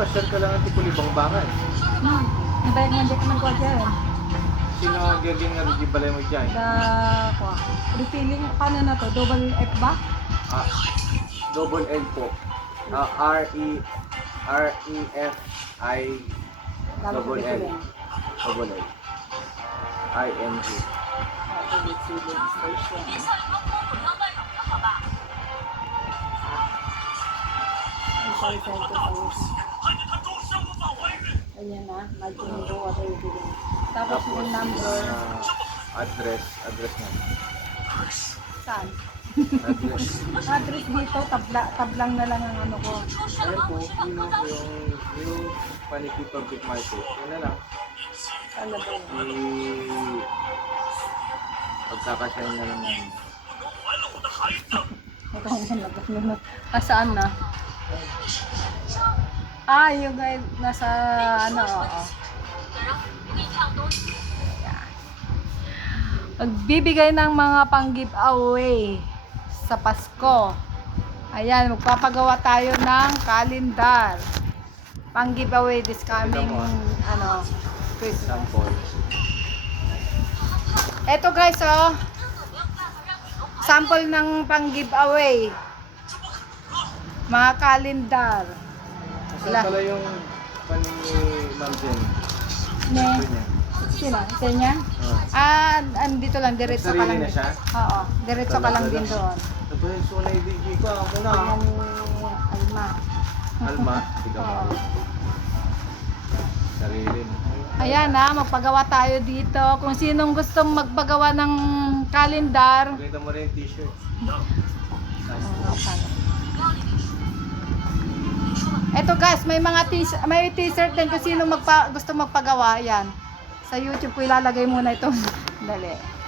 pasyal ka lang ang tikulibang bangay. Nabayag nga dyan ng kwadya eh. Sino ang gagawin nga rin balay mo dyan? Refilling, paano na to? Double F ba? Ah, double L po. R-E-F-I double L. Double L. I-N-G. Refilling station. Ayan na, Majingo water refilling. Tapos yung number, Address na. saan? Address. Address dito, tablang na lang ang ano ko. Ayan po, yung Paniki Public Market. Yun na lang. Saan na ba yun? Pagkakasyahin na lang namin. Saan na? Ah, yung nasa ano, oo. Magbibigay ng mga pang-giveaway sa Pasko. Ayan, magpapagawa tayo ng kalendar. Pang-giveaway this coming ano, Christmas. Sample. Eto guys, oh. Sample ng pang-giveaway. Mga kalendar. Saan pala yung panini Ma'am Jen? Ne. Ito niya. Sino? Sa niya? Andito lang, diretso ka lang. Sarili na siya? Oo, diretso ka lang din doon. Ito yung sunay DJ ko. Ako na. Ayan, Alma. Alma. Ikaw Oo. mo. Sarili mo. Ayan na, magpagawa tayo dito. Kung sinong gustong magpagawa ng kalendar. Pakita mo rin yung t-shirt. Eto guys, may mga t-shirt din kung sino gusto magpagawa. Yan. Sa YouTube ko ilalagay muna ito. Dali.